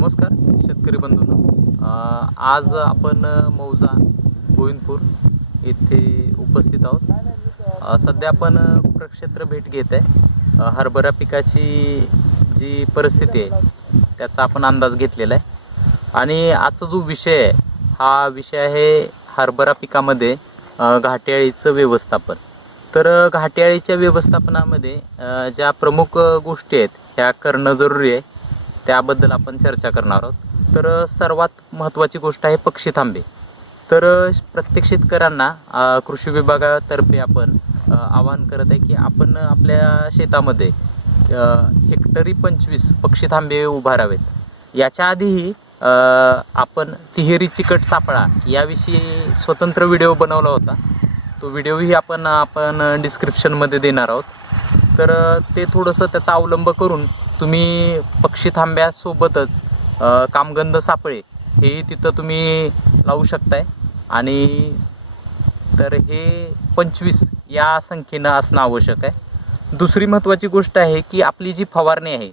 नमस्कार शेतकरी बंधूंना. आज आपण मौजा गोविंदपूर येथे उपस्थित आहोत. सध्या आपण प्रक्षेत्र भेट घेत आहे. हरभरा पिकाची जी परिस्थिती आहे त्याचा आपण अंदाज घेतलेला आहे. आणि आजचा जो विषय आहे हा विषय आहे हरभरा पिकामध्ये अं, व्यवस्थापन. तर अं, व्यवस्थापनामध्ये ज्या प्रमुख गोष्टी आहेत ह्या करणं जरुरी आहे. त्याबद्दल आपण चर्चा करणार आहोत. तर सर्वात महत्त्वाची गोष्ट आहे पक्षी थांबे. तर प्रत्येक शेतकऱ्यांना कृषी विभागातर्फे आपण आवाहन करत आहे की आपण आपल्या शेतामध्ये हेक्टरी पंचवीस पक्षी थांबे उभारावेत याच्या आधीही आपण तिहेरी चिकट सापळा याविषयी स्वतंत्र व्हिडिओ बनवला होता. तो व्हिडिओही आपण आपण डिस्क्रिप्शनमध्ये देणार आहोत. तर ते थोडंसं त्याचा अवलंब करून तुम्ही पक्षी थांब्यासोबतच कामगंध सापळे हेही तिथं तुम्ही लावू शकताय. आणि तर हे पंचवीस या संख्येनं असणं आवश्यक आहे. दुसरी महत्त्वाची गोष्ट आहे की आपली जी फवारणी आहे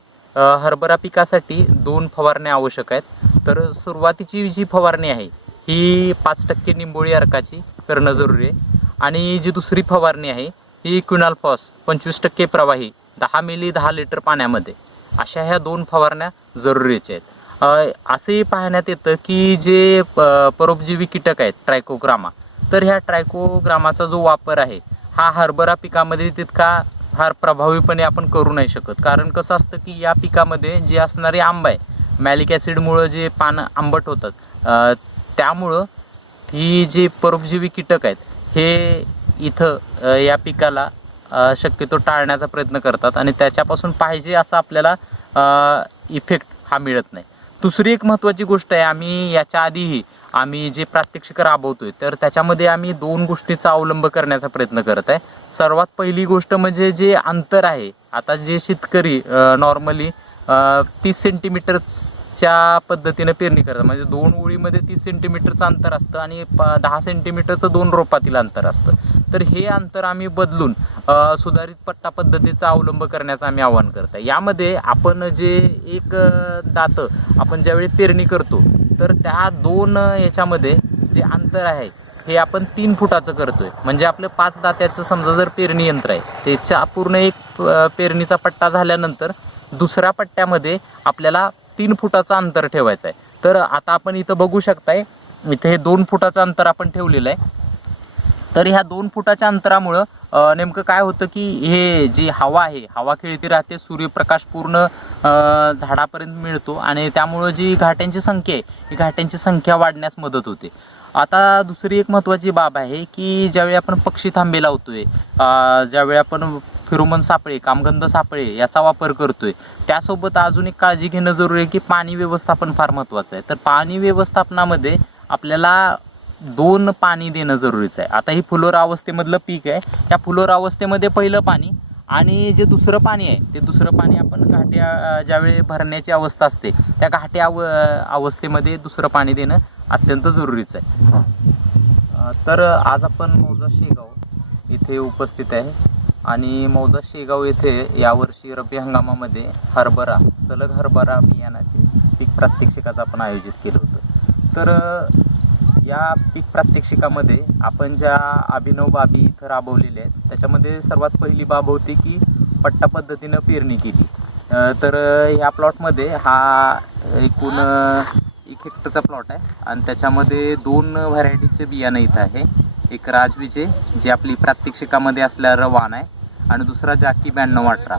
हरभरा पिकासाठी दोन फवारण्या आवश्यक आहेत. तर सुरुवातीची जी फवारणी आहे ही पाच टक्के निंबोळी अर्काची करणं जरुरी आहे. आणि जी दुसरी फवारणी आहे ही क्विनाल फॉस पंचवीस टक्के प्रवाही दहा मिली दहा लिटर पाण्यामध्ये. अशा ह्या दोन फवारण्या जरुरीच्या आहेत. असंही पाहण्यात येतं की जे प- परोपजीवी कीटक आहेत ट्रायकोग्रामा तर ह्या ट्रायकोग्रामाचा जो वापर आहे हा हरभरा पिकामध्ये तितका फार प्रभावीपणे आपण करू नाही शकत. कारण कसं असतं की या पिकामध्ये जे असणारे आंबा आहे मॅलिक ॲसिडमुळं जे पानं आंबट होतात त्यामुळं ही जी परोपजीवी कीटक आहेत हे इथं या पिकाला शक्यतो टाळण्याचा प्रयत्न करतात आणि त्याच्यापासून पाहिजे असं आपल्याला इफेक्ट हा मिळत नाही. दुसरी एक महत्त्वाची गोष्ट आहे आम्ही याच्या आधीही आम्ही जे प्रात्यक्षिक राबवतोय तर त्याच्यामध्ये आम्ही दोन गोष्टीचा अवलंब करण्याचा प्रयत्न करत आहे. सर्वात पहिली गोष्ट म्हणजे जे अंतर आहे आता जे शेतकरी नॉर्मली तीस सेंटीमीटरच्या पद्धतीनं पेरणी करतात. म्हणजे दोन ओळीमध्ये तीस सेंटीमीटरचं अंतर असतं आणि प- दहा सेंटीमीटरचं दोन रोपातील अंतर असतं. तर हे अंतर आम्ही बदलून सुधारित पट्टा पद्धतीचा अवलंब करण्याचं आम्ही आवाहन करत आहे. यामध्ये आपण जे एक दातं आपण ज्यावेळी पेरणी करतो तर त्या दोन याच्यामध्ये जे अंतर आहे हे आपण तीन फुटाचं करतोय. म्हणजे आपलं पाच दात्याचं समजा जर पेरणी यंत्र आहे त्याच्या पूर्ण एक पेरणीचा पट्टा झाल्यानंतर दुसऱ्या पट्ट्यामध्ये आपल्याला तीन फुटाचं अंतर ठेवायचं आहे तर आता आपण इथं बघू शकताय इथे हे दोन फुटाचं अंतर आपण ठेवलेलं आहे. तर ह्या दोन फुटाच्या अंतरामुळं नेमकं काय होतं की हे जी हवा आहे हवा खेळती राहते सूर्यप्रकाश पूर्ण झाडापर्यंत मिळतो आणि त्यामुळं जी घाट्यांची संख्या आहे ही घाट्यांची संख्या वाढण्यास मदत होते. आता दुसरी एक महत्त्वाची बाब आहे की ज्यावेळी आपण पक्षी थांबे लावतोय ज्यावेळी आपण फिरोमन सापळे कामगंध सापळे याचा वापर करतोय त्यासोबत अजून एक काळजी घेणं जरुरी आहे की पाणी व्यवस्थापन फार महत्त्वाचं आहे. तर पाणी व्यवस्थापनामध्ये आपल्याला दोन पाणी देणं जरुरीचं आहे. आता ही फुलोर अवस्थेमधलं पीक आहे. त्या फुलोर अवस्थेमध्ये पहिलं पाणी आणि जे दुसरं पाणी आहे ते दुसरं पाणी घाट्या ज्यावेळी भरण्याची अवस्था असते त्या घाट्या अव अवस्थेमध्ये दुसरं पाणी देणं अत्यंत जरुरीचं आहे. तर आज आपण मौजा शेगाव इथे उपस्थित आहे आणि मौजा शेगाव येथे यावर्षी रब्बी हंगामामध्ये हरभरा सलग हरभरा बियाणाचे पीक प्रात्यक्षिकाचं आपण आयोजित केलं होतं. तर या पीक प्रात्यक्षिकामध्ये आपण ज्या अभिनव बाबी इथं राबवलेल्या आहेत त्याच्यामध्ये सर्वात पहिली बाब होती की पट्टा पद्धतीनं पेरणी केली. तर ह्या प्लॉटमध्ये हा एकूण एक हेक्टरचा प्लॉट आहे. आणि त्याच्यामध्ये दोन व्हरायटीचे बियाणं इथं आहे. एक राजविजय जे आपली प्रात्यक्षिकामध्ये असणारं वाण आहे. आणि दुसरा जाकी ब्याण्णव अठरा.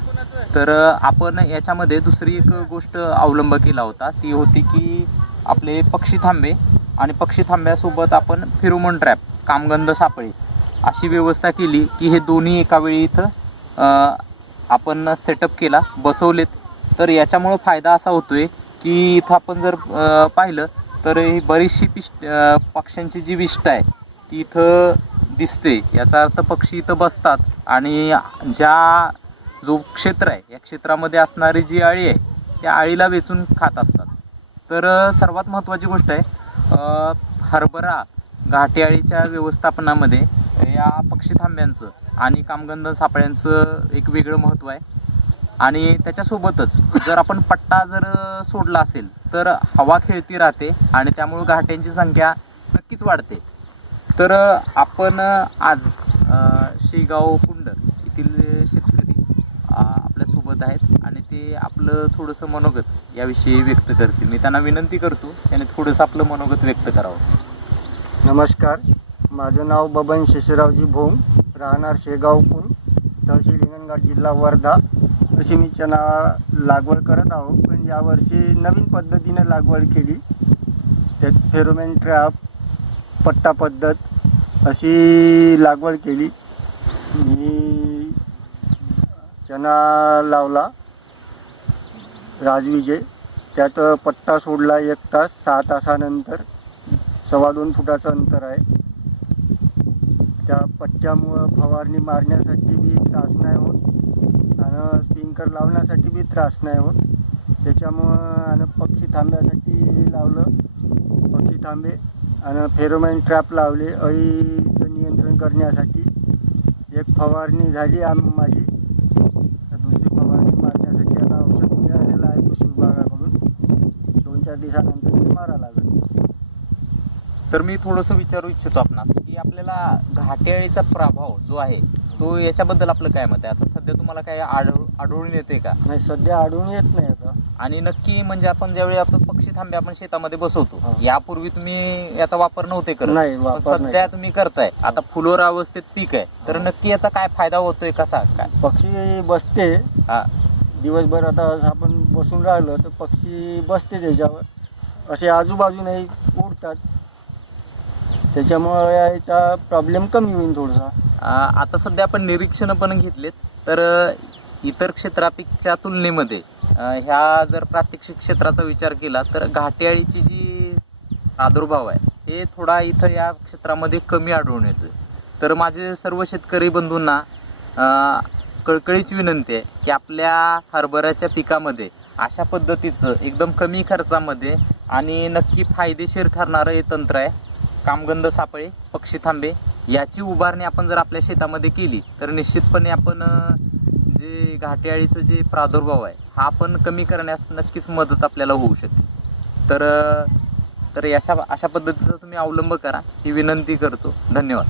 तर आपण याच्यामध्ये दुसरी एक गोष्ट अवलंब केला होता. ती होती की आपले पक्षी थांबे आणि पक्षी थांब्यासोबत आपण फिरोमोन ट्रॅप कामगंध सापळे अशी व्यवस्था केली की हे दोन्ही एका वेळी इथं आपण सेटअप केला बसवलेत. तर याच्यामुळं फायदा असा होतो आहे की इथं आपण जर पाहिलं तर ही बरीचशी पिष्ट पक्ष्यांची जी विष्ट आहे ती इथं दिसते. याचा अर्थ पक्षी इथं बसतात आणि ज्या जो क्षेत्र आहे या क्षेत्रामध्ये असणारी जी अळी आहे त्या अळीला वेचून खात असतात. तर सर्वात महत्त्वाची गोष्ट आहे हरभरा घाटे अळीच्या व्यवस्थापनामध्ये या पक्षी थांब्यांचं आणि कामगंध सापळ्यांचं एक वेगळं महत्त्व आहे. आणि त्याच्यासोबतच जर आपण पट्टा जर सोडला असेल तर हवा खेळती राहते आणि त्यामुळे घाट्यांची संख्या नक्कीच वाढते. तर आपण आज शेगाव कुंड येथील शेतकरी आपल्यासोबत आहेत आणि ते आपलं थोडंसं मनोगत याविषयी व्यक्त करतील. मी त्यांना विनंती करतो त्याने थोडंसं आपलं मनोगत व्यक्त करावं. नमस्कार. माझं नाव बबन शेषरावजी भोम राहणार शेगाव कुण तहसील हिंगणघाट जिल्हा वर्धा. अशी मी चना लागवड करत आहो पण यावर्षी नवीन पद्धतीने लागवड केली. त्यात फेरोमेन ट्रॅप पट्टा पद्धत अशी लागवड केली. मी चना लावला राजविजय त्यात पट्टा सोडला एक तास सहा तासानंतर सव्वा दोन फुटाचं अंतर आहे. त्या पट्ट्यामुळं फवारणी मारण्यासाठी बी त्रास नाही होत. आणि स्प्रिंकर लावण्यासाठी बी त्रास नाही होत. त्याच्यामुळं आणि पक्षी थांब्यासाठी लावलं. पक्षी थांबे आणि फेरोमॅन ट्रॅप लावले अळीचं नियंत्रण करण्यासाठी. एक फवारणी झाली आम माझी. दुसरी फवारणी मारण्यासाठी आता औषध मिळालेलं आहे कृषी विभागाकडून. दोन चार दिवसानंतर ते मारा लागेल. तर मी थोडंसं विचारू इच्छितो आपणास. आपल्याला घाटेअळीचा प्रभाव जो आहे तो याच्याबद्दल आपलं काय मत आहे? आता सध्या तुम्हाला काय आढळ आढळून येते का? नाही सध्या आढळून येत नाही आता. आणि नक्की म्हणजे आपण ज्यावेळी आपण पक्षी थांबे आपण शेतामध्ये बसवतो. हा. यापूर्वी तुम्ही याचा वापर नव्हते करत. नाही पण वापर सध्या तुम्ही करताय. आता फुलोर अवस्थेत पीक आहे. तर हा. नक्की याचा काय फायदा होतोय कसा? काय? पक्षी बसते. हा. दिवसभर आता असं आपण बसून राहिलो तर पक्षी बसते त्याच्यावर. असे आजूबाजूने उडतात त्याच्यामुळे याचा प्रॉब्लेम कमी होईल थोडासा. आ, आता सध्या आपण निरीक्षणं पण घेतलेत तर अ, इतर क्षेत्रापेक्षा तुलनेमध्ये अ, ह्या जर प्रात्यक्षिक क्षेत्राचा विचार केला तर घाटेआळीची जी प्रादुर्भाव आहे हे थोडा इथं या क्षेत्रामध्ये कमी आढळून येतो तर माझे सर्व शेतकरी बंधूंना अ, कळकळीची विनंती आहे की आपल्या हरभऱ्याच्या पिकामध्ये अशा पद्धतीचं एकदम कमी खर्चामध्ये आणि नक्की फायदेशीर ठरणारं हे तंत्र आहे कामगंध सापळे पक्षी थांबे याची उभारणी आपण जर आपल्या शेतामध्ये केली तर निश्चितपणे आपण जे घाटेआळीचं जे प्रादुर्भाव आहे हा आपण कमी करण्यास नक्कीच मदत आपल्याला होऊ शकते. तर तर अशा अशा पद्धतीचा तुम्ही अवलंब करा ही विनंती करतो. धन्यवाद.